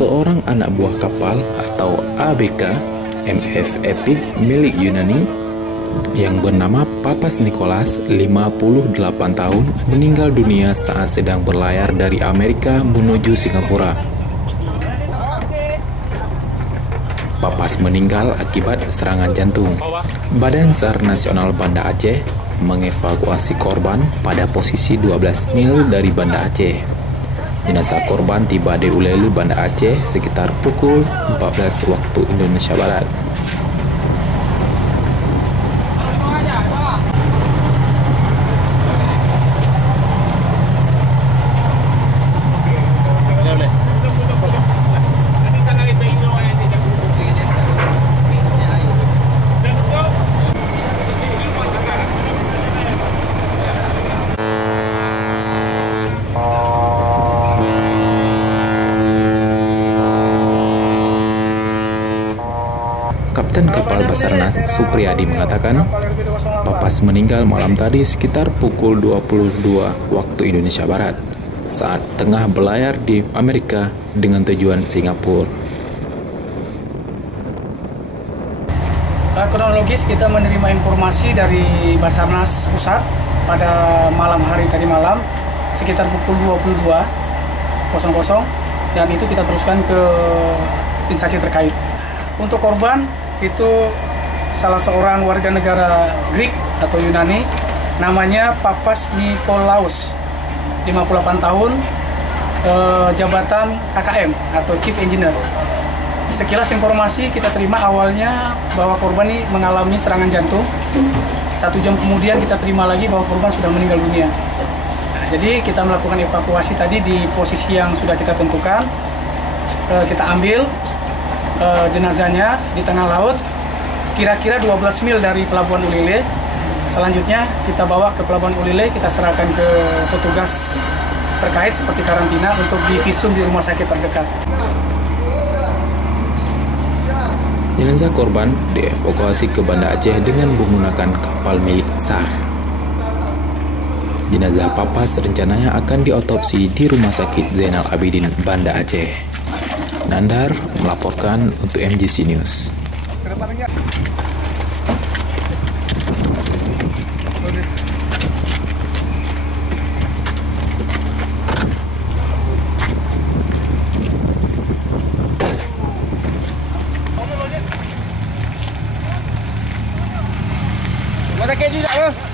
seorang anak buah kapal atau ABK MF Epic milik Yunani yang bernama Papas Nikolas, 58 tahun, meninggal dunia saat sedang berlayar dari Amerika menuju Singapura. Papas meninggal akibat serangan jantung. Badan SAR Nasional Banda Aceh mengevakuasi korban pada posisi 12 mil dari Banda Aceh. Jenazah korban tiba di Ulele, Banda Aceh sekitar pukul 14 waktu Indonesia Barat. Kapten kapal Basarnas Supriyadi mengatakan, Papas meninggal malam tadi sekitar pukul 22 waktu Indonesia Barat saat tengah berlayar di Amerika dengan tujuan Singapura. Kronologis kita menerima informasi dari Basarnas Pusat pada malam hari tadi malam sekitar pukul 22.00 dan itu kita teruskan ke instansi terkait. Untuk korban itu salah seorang warga negara Greek atau Yunani, namanya Papas Nikolaus, 58 tahun, jabatan KKM atau Chief Engineer. Sekilas informasi kita terima awalnya bahwa korban ini mengalami serangan jantung. 1 jam kemudian kita terima lagi bahwa korban sudah meninggal dunia. Nah, jadi kita melakukan evakuasi tadi di posisi yang sudah kita tentukan. Kita ambil jenazahnya di tengah laut, kira-kira 12 mil dari Pelabuhan Ulele. Selanjutnya kita bawa ke Pelabuhan Ulele, kita serahkan ke petugas terkait seperti karantina untuk divisum di rumah sakit terdekat. Jenazah korban dievakuasi ke Banda Aceh dengan menggunakan kapal milik SAR. Jenazah Papas rencananya akan diotopsi di Rumah Sakit Zainal Abidin, Banda Aceh. Nandar melaporkan untuk MGC News. Mana keju tak?